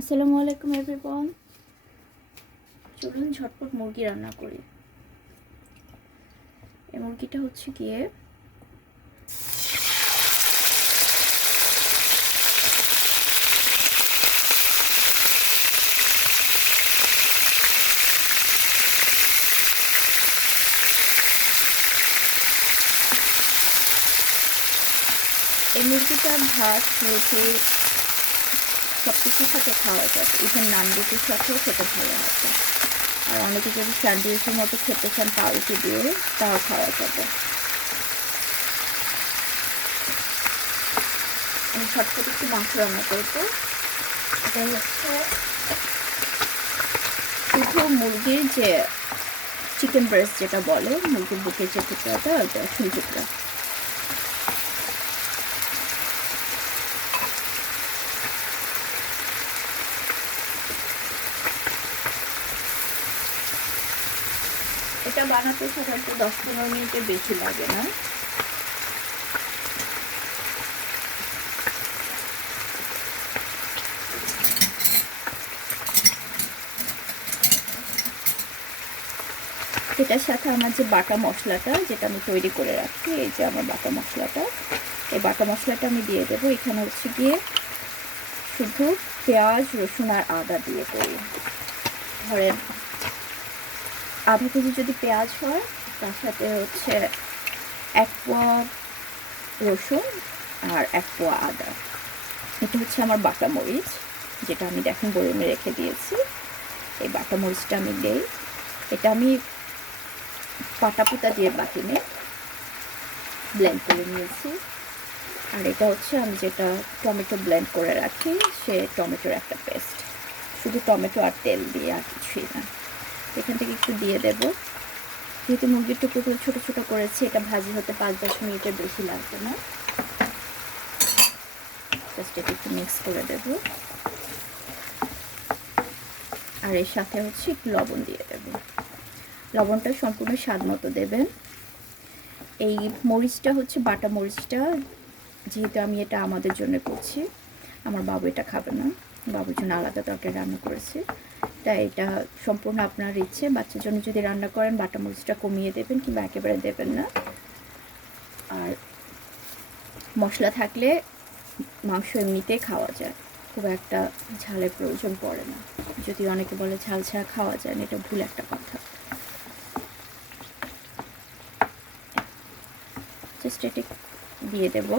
আসসালামু আলাইকুম এভরিওয়ান। চলুন ঝটপট মুরগি রান্না করি। এই মুরগিটা হচ্ছে গিয়ে ভাত রুটি সব কিছুর সাথে খাওয়া যাবে, ইভেন নান রুটির সাথেও খেতে ভালো হবে। আর অনেকে যদি স্যান্ডউইচের মতো খেতে চান পাউরুটি দিয়ে, তাও খাওয়া যাবে। আমি ঝটপট একটু মাংস রান্না করবো। এটা হচ্ছে শুধু মুরগির যে চিকেন ব্রেস্ট যেটা বলে, মুরগির বুকের যে টুকরাটা, ওটা ফুল টুকরা। এটা বানাতে সাধারণত 10-15 মিনিটের বেশি লাগে না। এটার সাথে আমার যে বাটা মশলাটা, যেটা আমি তৈরি করে রাখছি, এই যে আমার বাটা মশলাটা, এই বাটা মশলাটা আমি দিয়ে দেবো। এখানে হচ্ছে গিয়ে শুধু পেঁয়াজ, রসুন আর আদা দিয়ে করি। ধরেন আধা কেজি যদি পেঁয়াজ হয়, তার সাথে হচ্ছে 1 পোয়া রসুন আর 1 পোয়া আদা। এটা হচ্ছে আমার বাটা মরিচ, যেটা আমি দেখেন বয়মে রেখে দিয়েছি। এই বাটা মরিচটা আমি দেই। এটা আমি পাটা পুতা দিয়ে বাটিনে ব্লেন্ড করে নিয়েছি। আর এটা হচ্ছে আমি যেটা টমেটো ব্লেন্ড করে রাখি, সে টমেটোর একটা পেস্ট। শুধু টমেটো আর তেল দিয়ে, আর কিছুই না। এখান থেকে একটু দিয়ে দেব। যেহেতু মুরগির টুকরোগুলো ছোটো ছোটো করেছি, এটা ভাজি হতে 5-10 মিনিটের বেশি লাগবে না। জাস্ট এটা একটু মিক্স করে দেব। আর এর সাথে হচ্ছে একটু লবণ দিয়ে দেব। লবণটা সম্পূর্ণ স্বাদ মতো দেবেন। এই মরিচটা হচ্ছে বাটা মরিচটা, যেহেতু আমি এটা আমাদের জন্য করছি, আমার বাবু এটা খাবে না, বাবুর জন্য আলাদা তরকারি রান্না করেছি। তাই এটা সম্পূর্ণ আপনার ইচ্ছে। বাচ্চার জন্য যদি রান্না করেন, বাটা মরিচটা কমিয়ে দেবেন কিংবা একেবারে দেবেন না। আর মশলা থাকলে মাংস এমনিতেই খাওয়া যায়, খুব একটা ঝালের প্রয়োজন পড়ে না। যদি অনেকে বলে ঝাল ছাড়া খাওয়া যায় না, এটা ভুল একটা কথা। জাস্ট এটা দিয়ে দেব।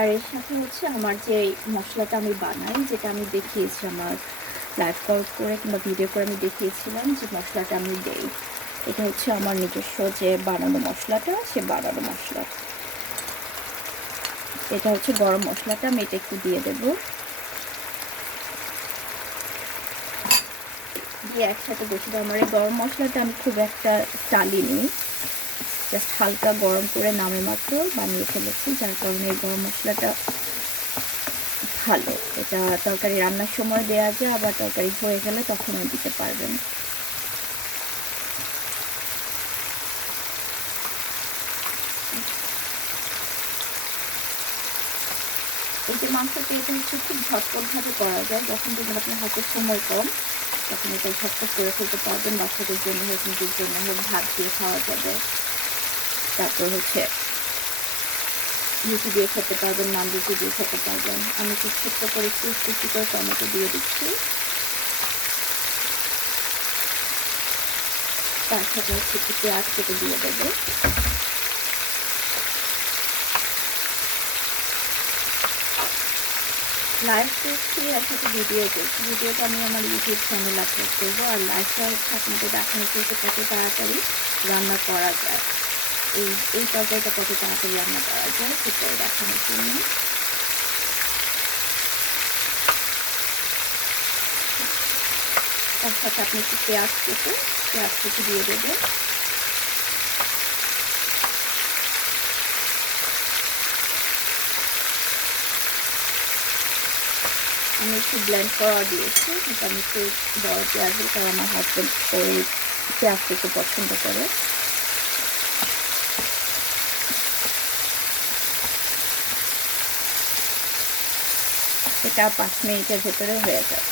আর এর সাথে হচ্ছে আমার যে মশলাটা আমি বানাই, যেটা আমি দেখিয়েছি আমার লাইভ কল করে কিংবা ভিডিও করে, আমি দেখিয়েছিলাম যে মশলাটা আমি দেই। এটা হচ্ছে আমার নিজস্ব যে বানানো মশলাটা, সে বানানো মশলা। এটা হচ্ছে গরম মশলাটা, আমি এটা একটু দিয়ে দেব। দিয়ে একসাথে বসে দেবো। আমার এই গরম মশলাটা আমি খুব একটা চালিনি, জাস্ট হালকা গরম করে নামে মাত্র বানিয়ে ফেলেছি, যার কারণে এই গরম মশলাটা ভালো। এটা তরকারি রান্নার সময় দেওয়া যায়, আবার তরকারি হয়ে গেলে তখনও দিতে পারবেন। এই যে মাংসটা, এটা হচ্ছে খুব ঝটপটভাবে করা যায়। যখন যদি আপনার হাতে সময় কম, তখন এটা ঝটপট করে ফেলতে পারবেন। বাচ্চাদের জন্য হোক, নিজের জন্য হোক, ভাত দিয়ে খাওয়া যাবে। তারপর হচ্ছে রুটি দিয়ে খেতে পারবেন, নান রুটি দিয়ে খেতে পারবেন। আমি খুব ছোট্ট করে একটু কুচি করে টমেটো দিয়ে দিচ্ছি। তার সাথে হচ্ছে একটু পেঁয়াজ কেটে দিয়ে দেবো। লাইভ করছি, একসাথে ভিডিও করছি। ভিডিওটা আমি আমার ইউটিউব চ্যানেল আপলোড করবো। আর লাইভটা হচ্ছে আপনাদের দেখানো চলতে কত তাড়াতাড়ি রান্না করা যায়, এই তরকারিটা কত তাড়াতাড়ি রান্না করা যায় সেটাই দেখানোর জন্য। তার সাথে আপনি একটু পেঁয়াজ কেটে দিয়ে দেবেন। আমি একটু ব্লেন্ড করা দিয়েছি, কিন্তু আমি একটু বড় পেঁয়াজ দিই, কারণ আমার হাজব্যান্ড ওই পেঁয়াজটা একটু পছন্দ করে। এটা 5 মিনিটের ভেতরে হয়ে যাবে।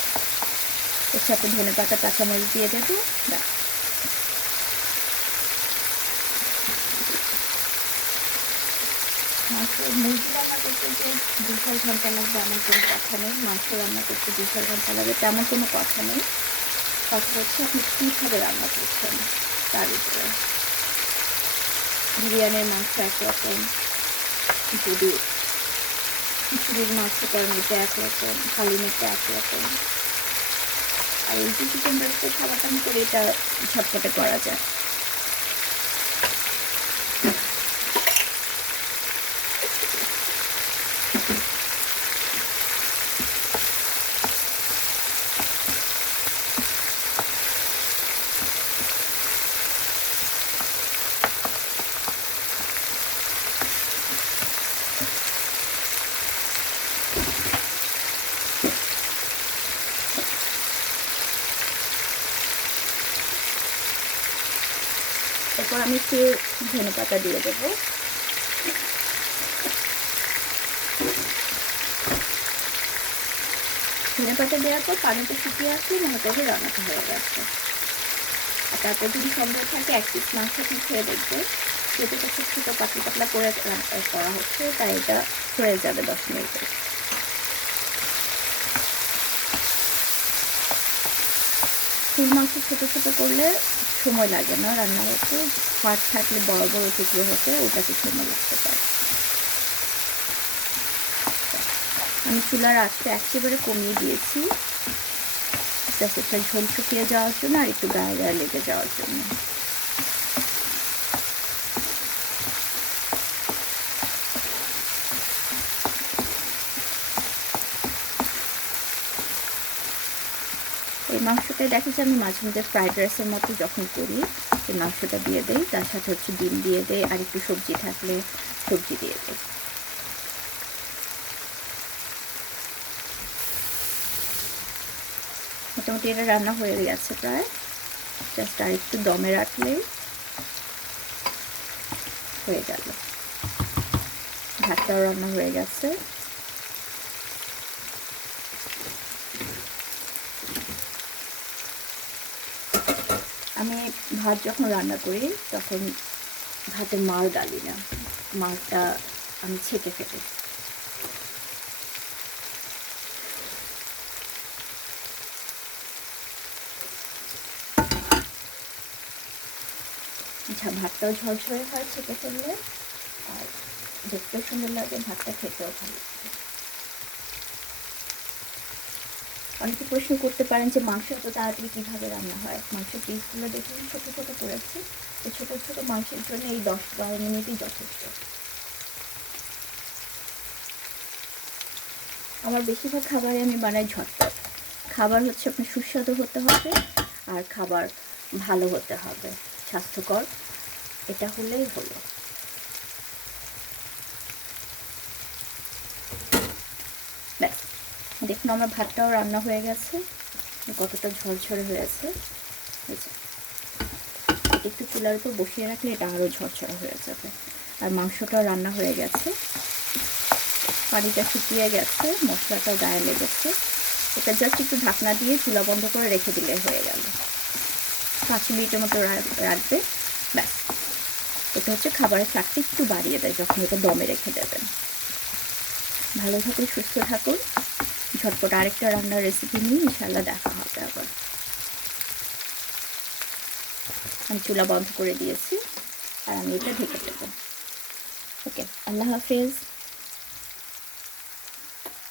এর সাথে ধনেপাতা কাঁচামরিচ দিয়ে দেবো। মুরগি রান্না করতে যে 2-4 ঘন্টা লাগবে এমন কোনো কথা নেই, মাংস রান্না করতে 2-4 ঘন্টা লাগবে তেমন কোনো কথা নেই। কথা হচ্ছে আপনি কীভাবে রান্না করছেন তার উপরে। বিরিয়ানির মাংস একরকম, যদি খিচুড়ির মাংস করেন এটা একরকম, হালিমেরটা একরকম, আর এই যে চিকেন ব্রেস্টের খাবারটা আমি করি এটা ঝটপটে করা যায়। এরপর আমি একটু ধনেপাতা দিয়ে দেবো। ধনেপাতা দেওয়ার পর পানিটা শুকিয়ে আসলে মনে করবে রান্নাটা হয়ে গেছে। আর তারপর যদি সন্দেহ থাকে 1 পিস মাংস আপনি খেয়ে দেখবে, যেহেতু ছোটো ছোটো পাতলা পাতলা করে করা হচ্ছে তাই এটা হয়ে যাবে 10 মিনিটে। ফুল মাংস ছোটো ছোটো করলে সময় লাগে না রান্না হতে, হাড় থাকলে বড় বড় টুকরো হতে ওটাকে সময় লাগতে পারে। আমি চুলার আঁচটা একেবারে কমিয়ে দিয়েছি, জাস্ট একটা ঝোল শুকিয়ে যাওয়ার জন্য আর একটু গায়ে গায়ে লেগে যাওয়ার জন্য। এই মাংসটা দেখা যায় আমি মাঝে মধ্যে ফ্রাইড রাইসের মতো যখন করি এই মাংসটা দিয়ে দেই, তার সাথে হচ্ছে ডিম দিয়ে দেই, আর একটু সবজি থাকলে সবজি দিয়ে দেই। মোটামুটি এটা রান্না হয়ে গেছে প্রায়, জাস্ট আর একটু দমে রাখলে হয়ে গেল। ভাতটাও রান্না হয়ে গেছে। আমি ভাত যখন রান্না করি তখন ভাতে মাড় ডালি না, মাড়টা আমি ছেঁকে ফেলি। আচ্ছা, ভাতটাও ঝরঝরে হয় ছেঁকে ফেললে, আর দেখতেও সুন্দর লাগে, ভাতটা খেতেও ভালো লাগে। অনেকে প্রশ্ন করতে পারেন যে মাংস এত তাড়াতাড়ি কীভাবে রান্না হয়। মাংসের পিসগুলো দেখুন ছোটো ছোটো করেছি, এই ছোটো ছোটো মাংসের জন্য এই 10-12 মিনিটই যথেষ্ট। আমার বেশিরভাগ খাবারে আমি বানাই ঝটপট। খাবার হচ্ছে আপনার সুস্বাদু হতে হবে আর খাবার ভালো হতে হবে, স্বাস্থ্যকর, এটা হলেই হলো। ব্যাস, দেখুন আমার ভাতটাও রান্না হয়ে গেছে, কতটা ঝরঝরে হয়েছে। একটু চুলার উপর বসিয়ে রাখলে এটা আরও ঝরঝরে হয়ে যাবে। আর মাংসটাও রান্না হয়ে গেছে, পানিটা শুকিয়ে গেছে, মশলাটাও গায়ে লেগেছে। এটা জাস্ট একটু ঢাকনা দিয়ে চুলা বন্ধ করে রেখে দিলে হয়ে গেল। 5 মিনিটের মতো রাখবে, ব্যাস। এটা হচ্ছে খাবারের স্বাদটা একটু বাড়িয়ে দেয় যখন এটা দমে রেখে দেবেন। ভালো থাকুন, সুস্থ থাকুন। ঝটপট আরেকটা রান্নার রেসিপি নিয়ে ইনশাআল্লাহ দেখা হবে আবার। আমি চুলা বন্ধ করে দিয়েছি আর আমি এটা ঢেকে দেবো। ওকে, আল্লাহ হাফেজ।